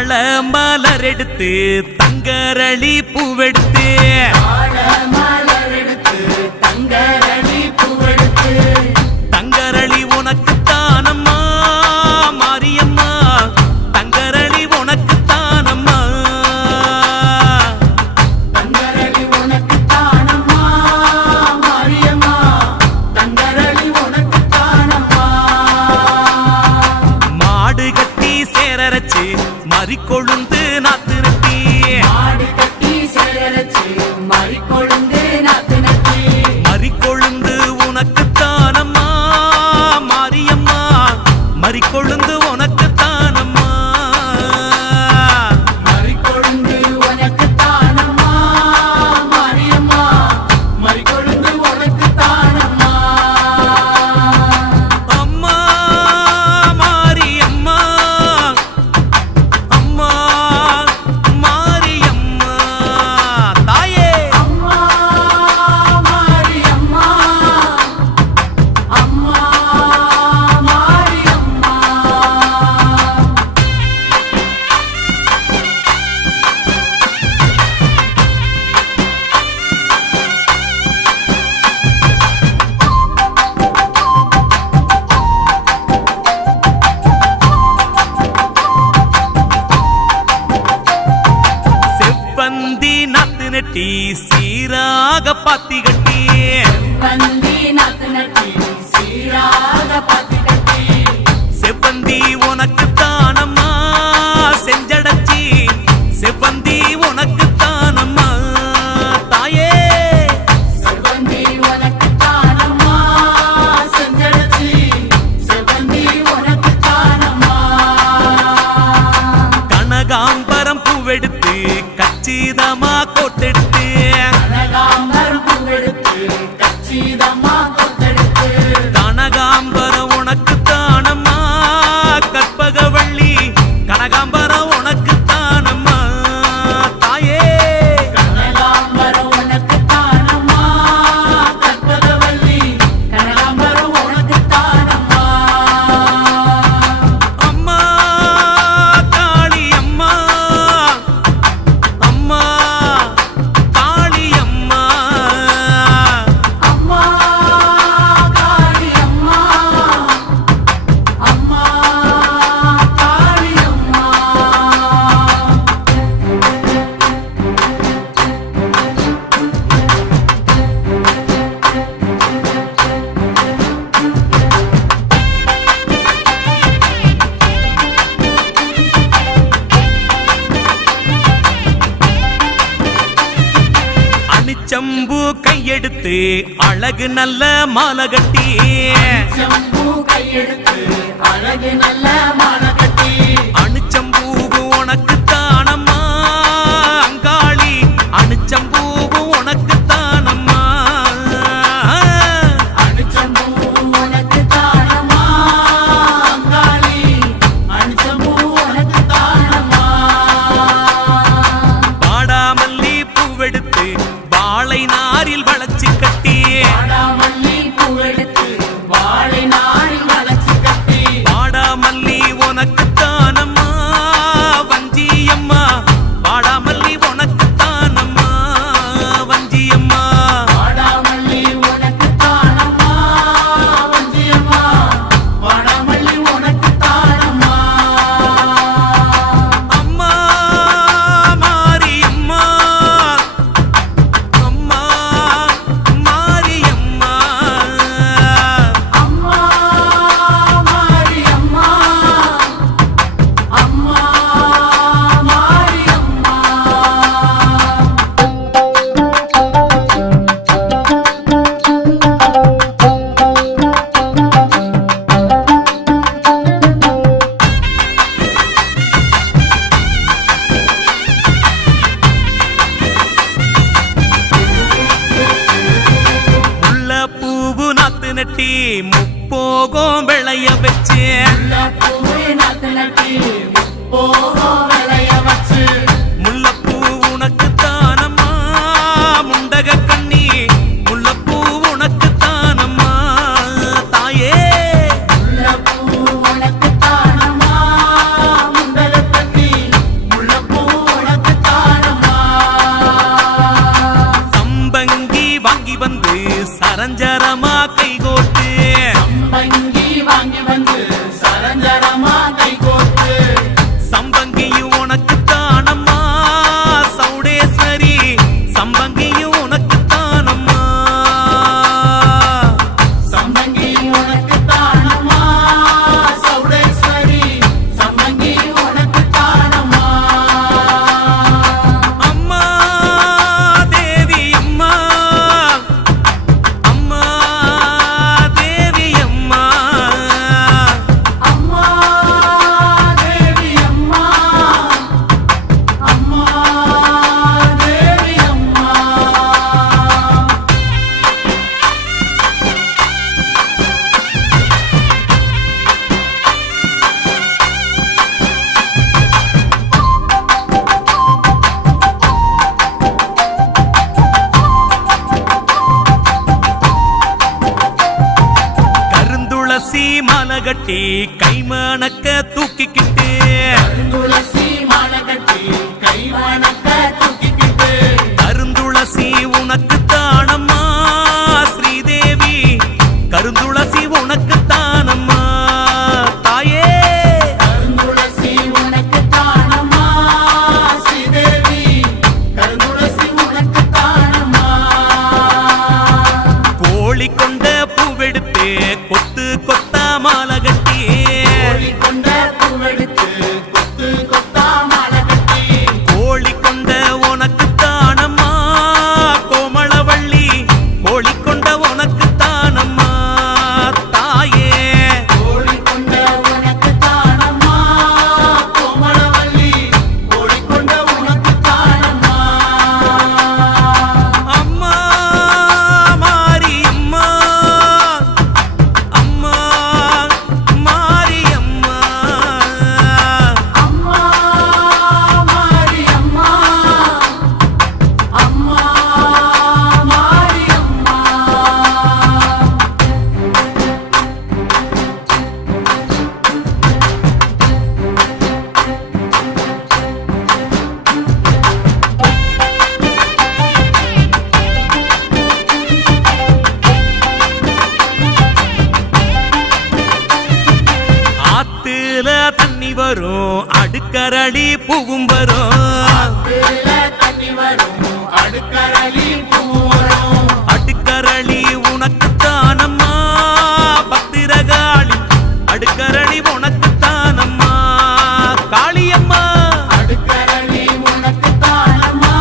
தாழ மலர் எடுத்து தங்கரளி பூவெடுத்து தங்கரளி உனக்கு தானம்மா மாரியம்மா தங்கரளி உனக்கு தானம்மா தங்கரளி உனக்கு தானம்மா மாரியம்மா தங்கரளி உனக்கு தானம்மா மாடு கட்டி சேரரச்சு மறிக்கொழுந்து நாத்து நட்டி மாடு கட்டி சேரரச்சு மறிக்கொழுந்து நாத்து நட்டி மறிக்கொழுந்து உனக்கு தானம்மா மாரியம்மா மறிக்கொழுந்து உனக்கு தானம்மா மறிக்கொழுந்து உனக்கு தானம்மா மாரியம்மா மறிக்கொழுந்து உனக்கு தானம்மா அம்மா மாரியம்மா அம்மா மாரியம்மா தாயே அம்மா மாரியம்மா அம்மா மாரியம்மா செவ்வந்தி நாத்து நெட்டி சீராக பாத்தி கட்டி வந்தி நாத்து நட்டி சீராக பாத்தி கட்டி செவ்வந்தி உனக்கு தானம்மா செஞ்சடச்சி செவ்வந்தி உனக்கு தானம்மா தாயே செவ்வந்தி உனக்கு தானம்மா செஞ்சடச்சி செவ்வந்தி உனக்கு தானம்மா கனகாம்பரம் பூவெடுத்து கச்சிதமா கோட்டெடுத்து கனகாம்பரம் பூவெடுத்து கச்சிதம்மா கொத்தெடுத்து கனகாம்பரம் உனக்கு தானம்மா கற்பகவள்ளி கனகாம்பரம் உனக்கு தானம்மா தாயே கனகாம்பரம் உனக்கு தானம்மா கற்பகவல்லி கனகாம்பரம் உனக்கு தானம்மா அம்மா காளி அம்மா அம்மா காளி அம்மா அம்மா காளி அம்மா அம்மா காளி அம்மா அணிச்சம்பு கையெடுத்து அழகு நல்ல மாலை கட்டி செம்பு கையெடுத்து அழகு நல்ல மாலை கட்டி அணிச்சம்பூவு உனக்கு தானம்மா அங்காளி அணிச்சம்பூவு உனக்கு தானம்மா அணிச்சம்பூ உனக்கு தானம்மா அங்காளி அணிச்சம்பூ உனக்கு தானம்மா வாடாமல்லி பூவெடுத்து வாழை நாரில் வளைச்சு கட்டி வாடாமல்லி பூவெடுத்து வாழை நாரில் வளைச்சு கட்டி வாடாமல்லி உனக்கு தானம்மா வஞ்சியம்மா வாடாமல்லி உனக்கு தானம்மா வஞ்சியம்மா வாடாமல்லி உனக்கு தானம்மா வஞ்சியம்மா வாடாமல்லி உனக்கு தானம்மா அம்மா மாரியம்மா அம்மா மாரியம்மா அம்மா மாரியம்மா அம்மா மாரியம்மா உள்ள பூவு நாத்து நட்டி முப்போகம் விளைய வச்சு பூவே நாத்து நட்டி போகும் விளைய வச்சு முல்லைப்பூ உனக்கு தானம்மா முண்டக கண்ணி முல்லைப்பூ உனக்கு தானம்மா தாயே முல்லைப்பூ உனக்கு தானம்மா முண்டக கண்ணி கட்டி கைமணக்க தூக்கிக்கிட்டு துளசி மாலை கட்டி கைவணக்க தூக்கிக்கிட்டு கருந்துளசி உனக்கு தானம்மா ஸ்ரீதேவி கருந்துளசி உனக்கு தானம்மா தாயே கருந்துளசி உனக்கு தானம்மா ஸ்ரீதேவி கருந்துளசி உனக்கு தானம்மா கோழி கொண்ட பூவெடுத்து கொத்து கொத்தா மாலை கட்டி கோழி கொண்ட பூவெடுத்து கொத்து கொத்தா மாலை கட்டி கோழி கொண்ட உனக்கு தானம்மா கோமளவள்ளி கோழி கொண்ட உனக்கு தானம்மா தாயே கோழி கொண்ட உனக்கு தானம்மா கோமளவள்ளி கோழி கொண்ட உனக்கு தானம்மா அம்மா மாரியம்மா அம்மா மாரியம்மா அம்மா மாரியம்மா அம்மா மாரியம்மா ஆத்துல தண்ணி வரும் அடுக்கரளி பூவும் வரும் ஆத்துல தண்ணி வரும் அடுக்கரளி பூ வரும் அடுக்கரளி உனக்கு தானம்மா பத்திரகாளி அடுக்கரளி உனக்கு தானம்மா காளியம்மா அடுக்கரளி உனக்கு தானம்மா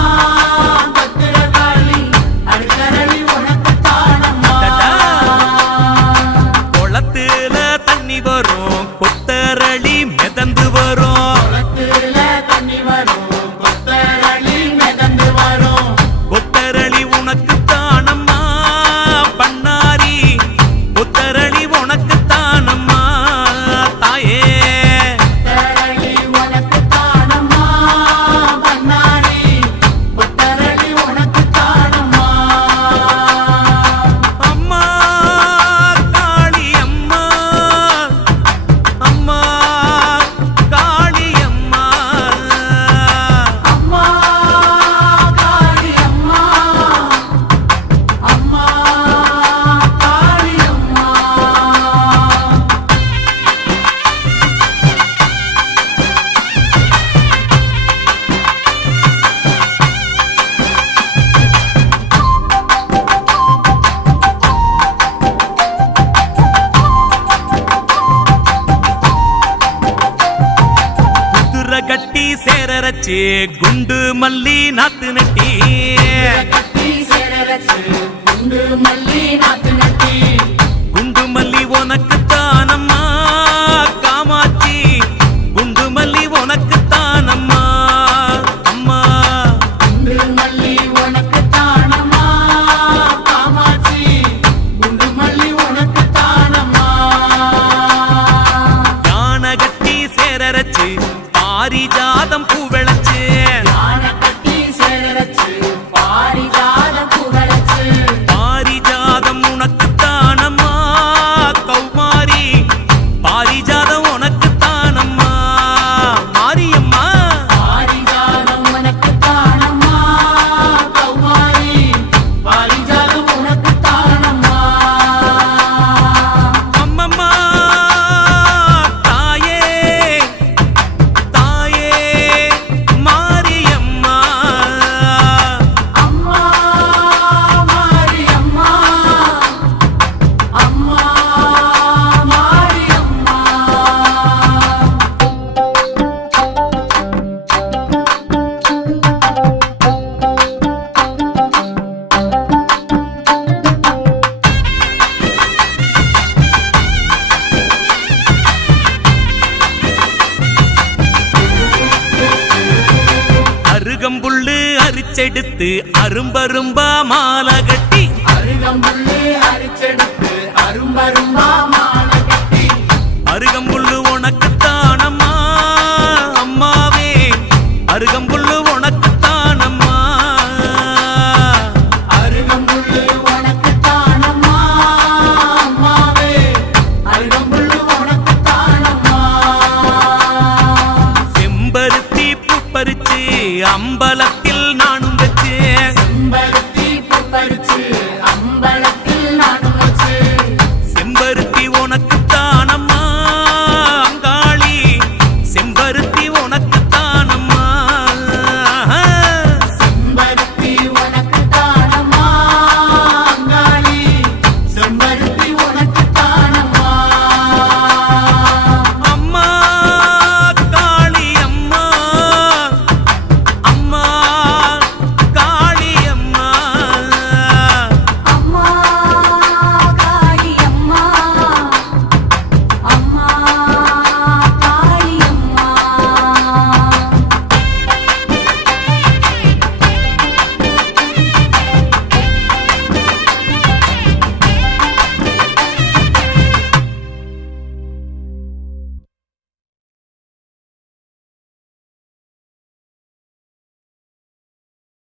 பத்திரகாளி அடுக்கரளி உனக்கு தானம்மா டடா. குளத்துல தண்ணி வரும் கொத்தரளி மிதந்து வரும் குளத்துல தண்ணி வரும் கொத்தரளி மிதந்து வரும் கொத்தரளி உனக்கு தானம்மா பண்ணாரி கொத்தரளி உனக்கு தானம்மா தாயே கொத்தரளி உனக்கு தானம்மா பண்ணாரி கொத்தரளி உனக்கு தானம்மா அம்மா காளி அம்மா அம்மா காளி அம்மா அம்மா காளி அம்மா அம்மா காளி அம்மா குதிரை கட்டி சேரரச்சு குண்டு மல்லி நாத்து நட்டி கட்டி சேரரச்சு குண்டு மல்லி நாத்து நட்டி குண்டு மல்லி உனக்கு தானம்மா காமாட்சி குண்டு மல்லி உனக்கு தானம்மா அம்மா குண்டு மல்லி உனக்கு தானம்மா காமாட்சி குண்டு மல்லி உனக்கு தானம்மா யானை கட்டி சேரரச்சு பாரிஜாதம் பூ விளைச்சு யானை கட்டி சேரரச்சு பாரிஜாத புகழச்சு பாரிஜாதம் உனக்கு தானம்மா கௌமாரி பாரிஜாதம் உனக்கு தானம்மா மாரியம்மா பாரிஜாதம் உனக்கு தானம்மா கௌமாரி பாரிஜாதம் உனக்கு தானம்மா அம்மம்மா தாயே தாயே மாரியம்மா அம்மா மாரியம்மா அம்மா மாரியம்மா அருகம்புல்லு அரிச்செடுத்து அரும்பரும்பா மாலை கட்டி அருகம்புல்லு அரிச்செடுத்து அரும்பரும்பா மாலை கட்டி அருகம்புல்லு உனக்கு தானம்மா அம்மாவே அருகம்புல்லு உனக்கு தானம்மா அருகம்புல்லு உனக்கு தானம்மா அம்மாவே அருகம்புல்லு உனக்கு அம்பலத்தில்